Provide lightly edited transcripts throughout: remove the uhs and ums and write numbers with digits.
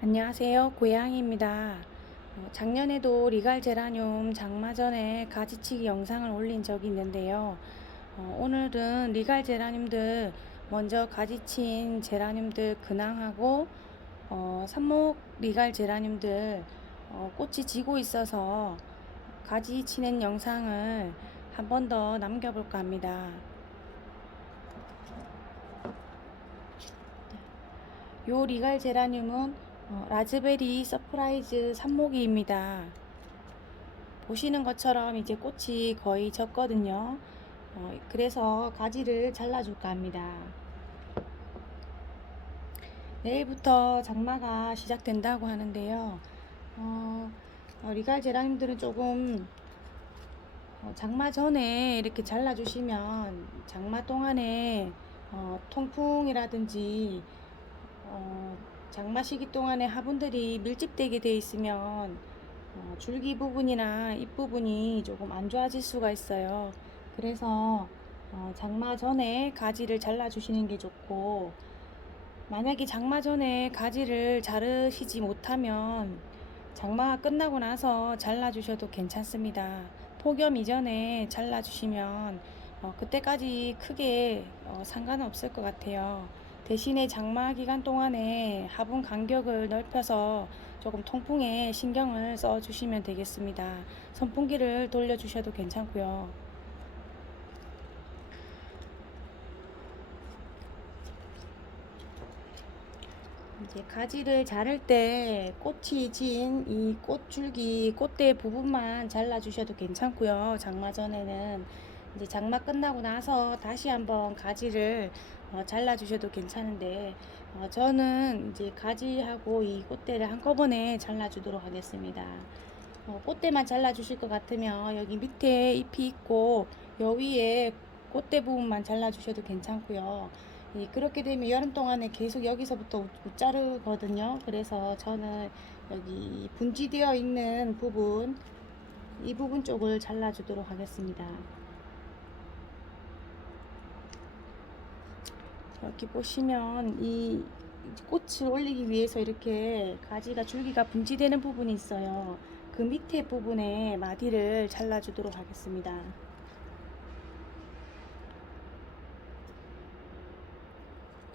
안녕하세요. 고양이입니다. 작년에도 리갈 제라늄 장마 전에 가지치기 영상을 올린 적이 있는데요. 오늘은 리갈 제라늄들 먼저 가지친 제라늄들 근황하고 삽목 리갈 제라늄들 꽃이 지고 있어서 가지 치는 영상을 한 번 더 남겨볼까 합니다. 요 리갈 제라늄은 라즈베리 서프라이즈 삽목이입니다. 보시는 것처럼 이제 꽃이 거의 졌거든요. 그래서 가지를 잘라줄까 합니다. 내일부터 장마가 시작된다고 하는데요. 리갈 제라늄들은 조금 장마 전에 이렇게 잘라주시면 장마 동안에 통풍이라든지 장마 시기 동안에 화분들이 밀집되게 되어 있으면 줄기 부분이나 잎 부분이 조금 안 좋아질 수가 있어요. 그래서 장마 전에 가지를 잘라 주시는 게 좋고, 만약에 장마 전에 가지를 자르시지 못하면 장마가 끝나고 나서 잘라 주셔도 괜찮습니다. 폭염 이전에 잘라 주시면 그때까지 크게 상관은 없을 것 같아요. 대신에 장마 기간 동안에 화분 간격을 넓혀서 조금 통풍에 신경을 써 주시면 되겠습니다. 선풍기를 돌려 주셔도 괜찮고요. 이제 가지를 자를 때 꽃이 진 이 꽃줄기 꽃대 부분만 잘라 주셔도 괜찮고요. 장마 전에는 이제 장마 끝나고 나서 다시 한번 가지를 잘라 주셔도 괜찮은데, 저는 이제 가지하고 이 꽃대를 한꺼번에 잘라 주도록 하겠습니다. 꽃대만 잘라 주실 것 같으면 여기 밑에 잎이 있고 여 위에 꽃대 부분만 잘라 주셔도 괜찮고요. 그렇게 되면 여름 동안에 계속 여기서부터 자르거든요. 그래서 저는 여기 분지되어 있는 부분, 이 부분 쪽을 잘라 주도록 하겠습니다. 여기 보시면 이 꽃을 올리기 위해서 이렇게 가지가 줄기가 분지되는 부분이 있어요. 그 밑에 부분에 마디를 잘라 주도록 하겠습니다.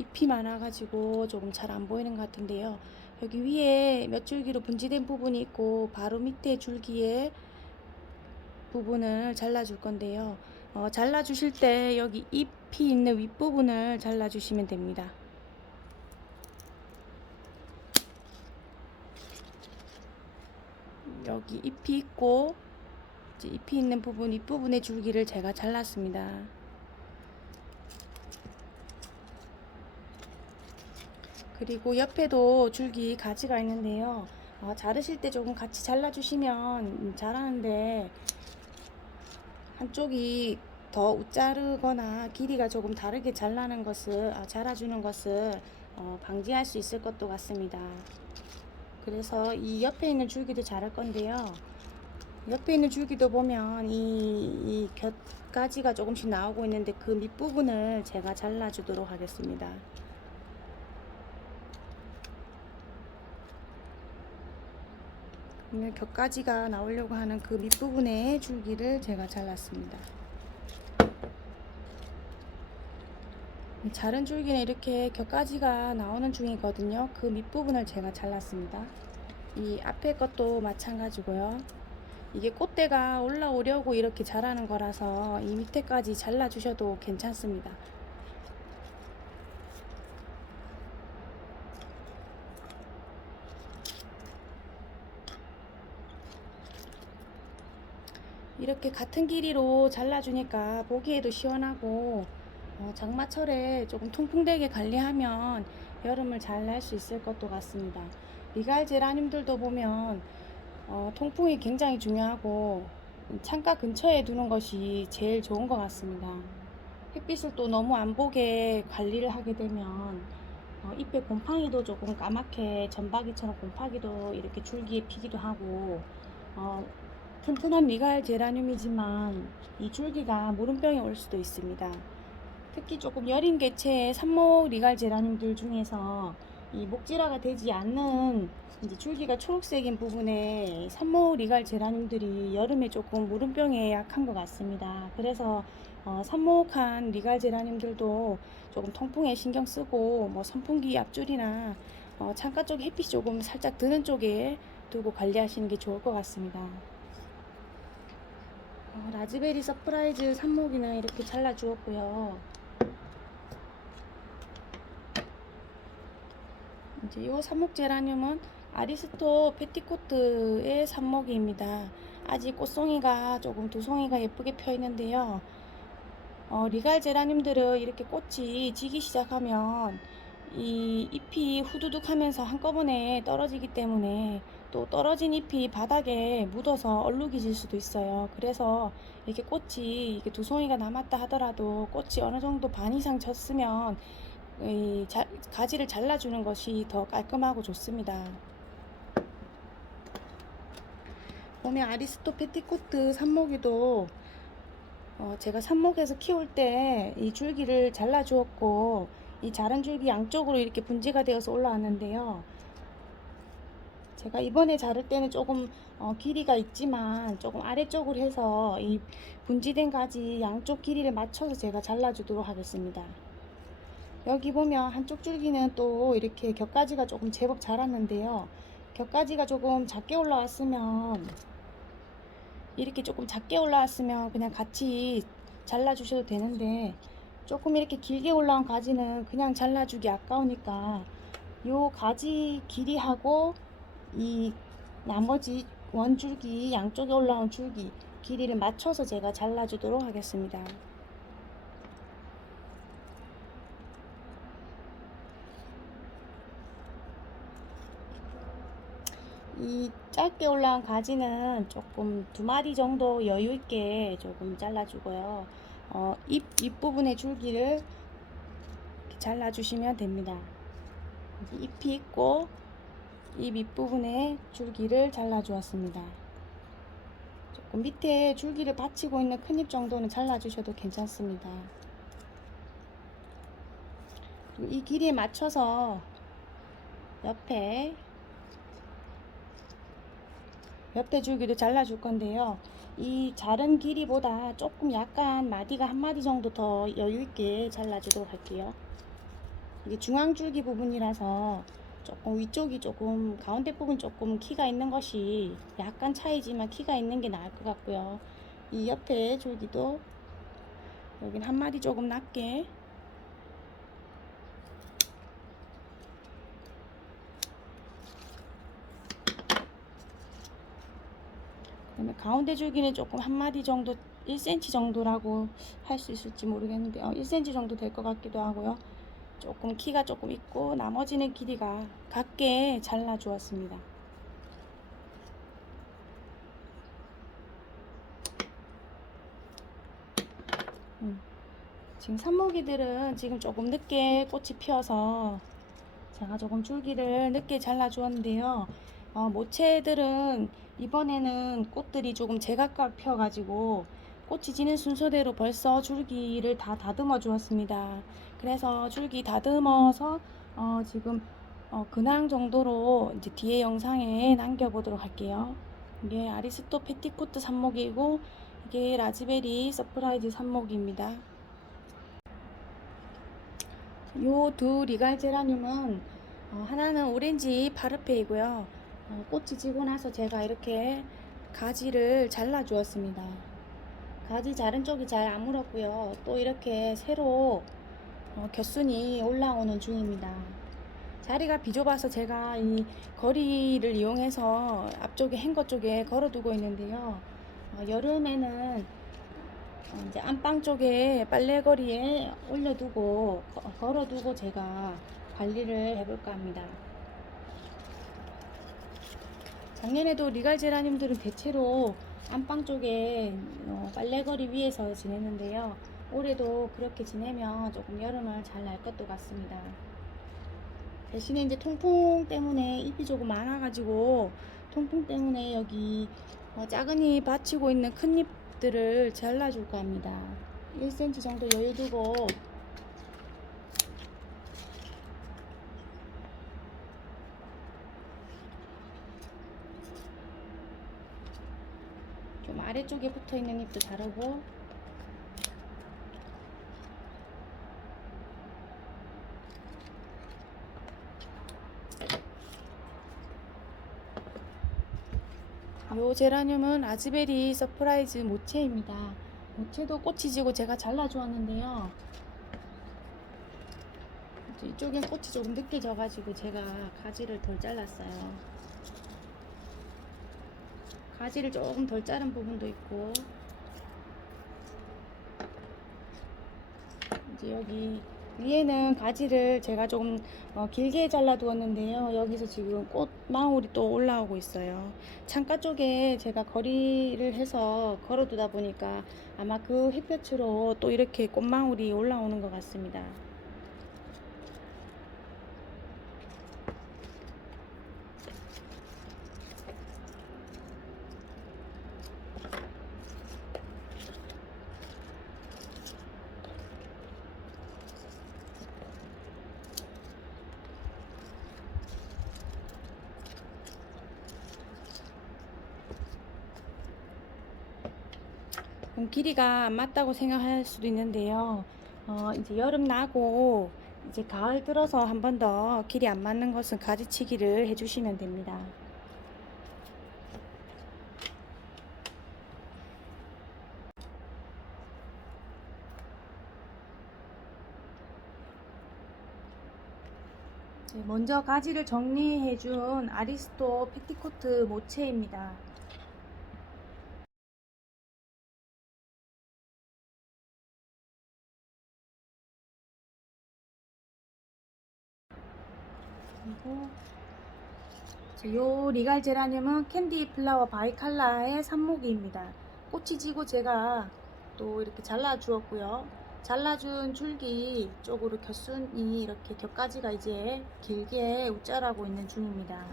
잎이 많아가지고 조금 잘 안 보이는 것 같은데요. 여기 위에 몇 줄기로 분지된 부분이 있고 바로 밑에 줄기에 부분을 잘라줄 건데요. 잘라주실 때 여기 잎이 있는 윗부분을 잘라주시면 됩니다. 여기 잎이 있고 이제 잎이 있는 부분, 윗부분의 줄기를 제가 잘랐습니다. 그리고 옆에도 줄기 가지가 있는데요. 자르실 때 조금 같이 잘라주시면 잘하는데, 한쪽이 더 우자르거나 길이가 조금 다르게 잘라는 것을 자라주는 것을 방지할 수 있을 것도 같습니다. 그래서 이 옆에 있는 줄기도 자를 건데요. 옆에 있는 줄기도 보면 이 곁가지가 조금씩 나오고 있는데 그 밑부분을 제가 잘라주도록 하겠습니다. 곁가지가 나오려고 하는 그 밑부분의 줄기를 제가 잘랐습니다. 자른 줄기는 이렇게 곁가지가 나오는 중이거든요. 그 밑부분을 제가 잘랐습니다. 이 앞에 것도 마찬가지고요. 이게 꽃대가 올라오려고 이렇게 자라는 거라서 이 밑에까지 잘라 주셔도 괜찮습니다. 이렇게 같은 길이로 잘라주니까 보기에도 시원하고, 장마철에 조금 통풍되게 관리하면 여름을 잘 날 수 있을 것도 같습니다. 리갈 제라늄들도 보면 통풍이 굉장히 중요하고 창가 근처에 두는 것이 제일 좋은 것 같습니다. 햇빛을 또 너무 안 보게 관리를 하게 되면 잎에 곰팡이도 조금 까맣게 전박이처럼 곰팡이도 이렇게 줄기에 피기도 하고, 튼튼한 리갈 제라늄이지만 이 줄기가 무름병이 올 수도 있습니다. 특히 조금 여린 개체의 삽목 리갈 제라늄들 중에서 이 목질화가 되지 않는 이제 줄기가 초록색인 부분에 산모 리갈 제라늄들이 여름에 조금 무름병에 약한 것 같습니다. 그래서 산모한 리갈 제라늄들도 조금 통풍에 신경 쓰고 뭐 선풍기 앞줄이나 창가 쪽에 햇빛이 조금 살짝 드는 쪽에 두고 관리하시는 게 좋을 것 같습니다. 라즈베리 서프라이즈 산모기는 이렇게 잘라 주었고요. 이제 이 삽목 제라늄은 아리스토 페티코트의 삽목입니다. 아직 꽃송이가 조금 두 송이가 예쁘게 펴 있는데요. 리갈 제라늄들은 이렇게 꽃이 지기 시작하면 이 잎이 후두둑 하면서 한꺼번에 떨어지기 때문에 또 떨어진 잎이 바닥에 묻어서 얼룩이 질 수도 있어요. 그래서 이렇게 꽃이 이게 두 송이가 남았다 하더라도 꽃이 어느 정도 반 이상 졌으면 이 가지를 잘라주는 것이 더 깔끔하고 좋습니다. 보면 아리스토 페티코트 삽목이도 제가 삽목에서 키울 때 이 줄기를 잘라 주었고 이 자른 줄기 양쪽으로 이렇게 분지가 되어서 올라왔는데요. 제가 이번에 자를 때는 조금 길이가 있지만 조금 아래쪽으로 해서 이 분지된 가지 양쪽 길이를 맞춰서 제가 잘라 주도록 하겠습니다. 여기 보면 한쪽 줄기는 또 이렇게 겹가지가 조금 제법 자랐는데요. 겹가지가 조금 작게 올라왔으면 이렇게 조금 작게 올라왔으면 그냥 같이 잘라 주셔도 되는데 조금 이렇게 길게 올라온 가지는 그냥 잘라주기 아까우니까 요 가지 길이하고 이 나머지 원줄기 양쪽에 올라온 줄기 길이를 맞춰서 제가 잘라주도록 하겠습니다. 이 짧게 올라온 가지는 조금 두 마디 정도 여유 있게 조금 잘라주고요. 잎부분의 줄기를 잘라주시면 됩니다. 잎이 있고 잎 윗부분의 줄기를 잘라주었습니다. 조금 밑에 줄기를 받치고 있는 큰 잎 정도는 잘라주셔도 괜찮습니다. 그리고 이 길이에 맞춰서 옆에 줄기도 잘라줄 건데요. 이 자른 길이보다 조금 약간 마디가 한 마디 정도 더 여유 있게 잘라주도록 할게요. 이게 중앙 줄기 부분이라서 조금 위쪽이 조금 가운데 부분 조금 키가 있는 것이 약간 차이지만 키가 있는 게 나을 것 같고요. 이 옆에 줄기도 여긴 한 마디 조금 낮게 그다음에 가운데 줄기는 조금 한 마디 정도 1cm 정도라고 할 수 있을지 모르겠는데 1cm 정도 될 것 같기도 하고요. 조금 키가 조금 있고 나머지는 길이가 같게 잘라 주었습니다. 지금 삽목이들은 지금 조금 늦게 꽃이 피어서 제가 조금 줄기를 늦게 잘라 주었는데요. 모체들은 이번에는 꽃들이 조금 제각각 펴 가지고 꽃이 지는 순서대로 벌써 줄기를 다 다듬어 주었습니다. 그래서 줄기 다듬어서 지금 근황 정도로 이제 뒤에 영상에 남겨 보도록 할게요. 이게 아리스토 페티코트 삽목이고 이게 라즈베리 서프라이즈 삽목입니다. 요 두 리갈 제라늄은 하나는 오렌지 파르페이고요. 꽃이 지고 나서 제가 이렇게 가지를 잘라 주었습니다. 가지 자른 쪽이 잘 안 물었고요. 또 이렇게 새로 겨순이 올라오는 중입니다. 자리가 비좁아서 제가 이 거리를 이용해서 앞쪽에 행거 쪽에 걸어두고 있는데요. 여름에는 이제 안방 쪽에 빨래거리에 올려두고 걸어두고 제가 관리를 해볼까 합니다. 작년에도 리갈 제라늄들은 대체로 안방 쪽에 빨래거리 위에서 지냈는데요. 올해도 그렇게 지내면 조금 여름을 잘 날 것도 같습니다. 대신에 이제 통풍 때문에 잎이 조금 많아가지고 통풍 때문에 여기 작은 잎 받치고 있는 큰 잎들을 잘라줄까 합니다. 1cm 정도 여유 두고 좀 아래쪽에 붙어 있는 잎도 자르고, 요 제라늄은 라즈베리 서프라이즈 모체입니다. 모체도 꽃이 지고 제가 잘라 주었는데요. 이쪽엔 꽃이 조금 늦게 져가지고 제가 가지를 덜 잘랐어요. 가지를 조금 덜 자른 부분도 있고, 이제 여기 위에는 가지를 제가 조금 길게 잘라 두었는데요. 여기서 지금 꽃망울이 또 올라오고 있어요. 창가 쪽에 제가 거리를 해서 걸어 두다 보니까 아마 그 햇볕으로 또 이렇게 꽃망울이 올라오는 것 같습니다. 길이가 안 맞다고 생각할 수도 있는데요. 이제 여름 나고 이제 가을 들어서 한 번 더 길이 안 맞는 것은 가지치기를 해주시면 됩니다. 먼저 가지를 정리해준 아리스토 패티코트 모체입니다. 그리고 요 리갈 제라늄은 캔디 플라워 바이칼라의 삽목이입니다. 꽃이 지고 제가 또 이렇게 잘라 주었고요. 잘라준 줄기 쪽으로 겹순이 이렇게 겹가지가 이제 길게 웃자라고 있는 중입니다.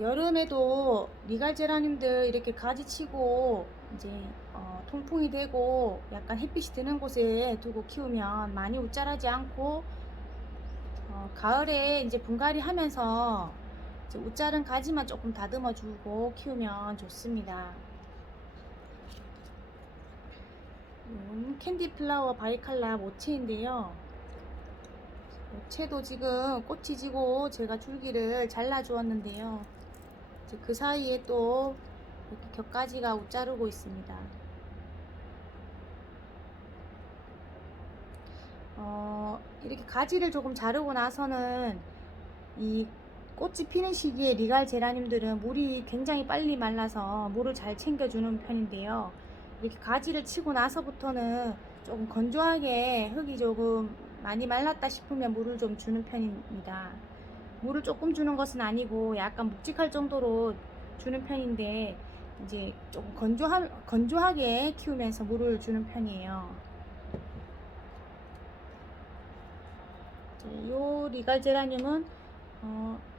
여름에도 리갈 제라늄들 이렇게 가지치고 이제 통풍이 되고 약간 햇빛이 드는 곳에 두고 키우면 많이 웃자라지 않고 가을에 이제 분갈이 하면서 이제 웃자른 가지만 조금 다듬어 주고 키우면 좋습니다. 캔디 플라워 바이칼라 모체인데요. 모체도 지금 꽃이 지고 제가 줄기를 잘라 주었는데요. 이제 그 사이에 또 이렇게 겹가지가 웃자르고 있습니다. 이렇게 가지를 조금 자르고 나서는 이 꽃이 피는 시기에 리갈 제라늄들은 물이 굉장히 빨리 말라서 물을 잘 챙겨주는 편인데요. 이렇게 가지를 치고 나서부터는 조금 건조하게 흙이 조금 많이 말랐다 싶으면 물을 좀 주는 편입니다. 물을 조금 주는 것은 아니고 약간 묵직할 정도로 주는 편인데 이제 조금 건조하게 키우면서 물을 주는 편이에요. 요 리갈 제라늄은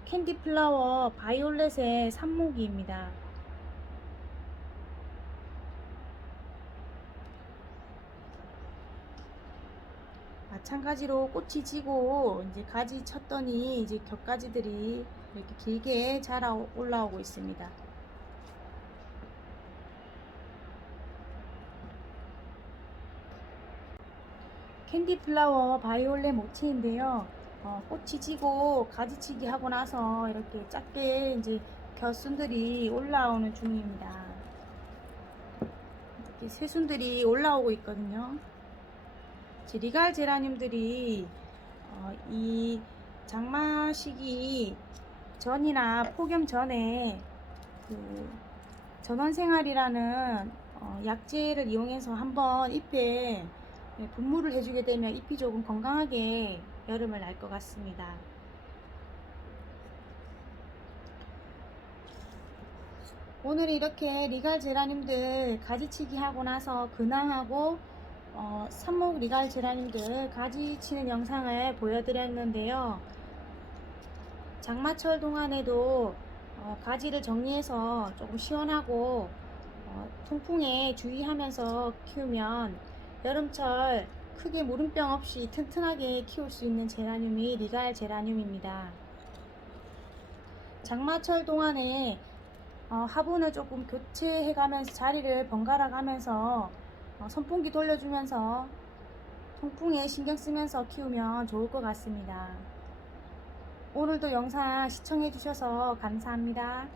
캔디 플라워 바이올렛의 삽목이입니다. 마찬가지로 꽃이 지고 이제 가지 쳤더니 이제 겹가지들이 이렇게 길게 자라 올라오고 있습니다. 캔디 플라워 바이올렛 모체인데요. 꽃이 지고 가지치기 하고 나서 이렇게 작게 이제 겹순들이 올라오는 중입니다. 이렇게 새순들이 올라오고 있거든요. 리갈 제라늄들이 이 장마 시기 전이나 폭염 전에 그 전원생활이라는 약재를 이용해서 한번 잎에 분무를 해주게 되면 잎이 조금 건강하게 여름을 날 것 같습니다. 오늘 이렇게 리갈 제라늄들 가지치기 하고 나서 근황하고 삽목 리갈 제라늄들 가지치는 영상을 보여드렸는데요. 장마철 동안에도 가지를 정리해서 조금 시원하고 통풍에 주의하면서 키우면 여름철 크게 물음병 없이 튼튼하게 키울 수 있는 제라늄이 리갈 제라늄입니다. 장마철 동안에 화분을 조금 교체해 가면서 자리를 번갈아 가면서 선풍기 돌려주면서 통풍에 신경 쓰면서 키우면 좋을 것 같습니다. 오늘도 영상 시청해 주셔서 감사합니다.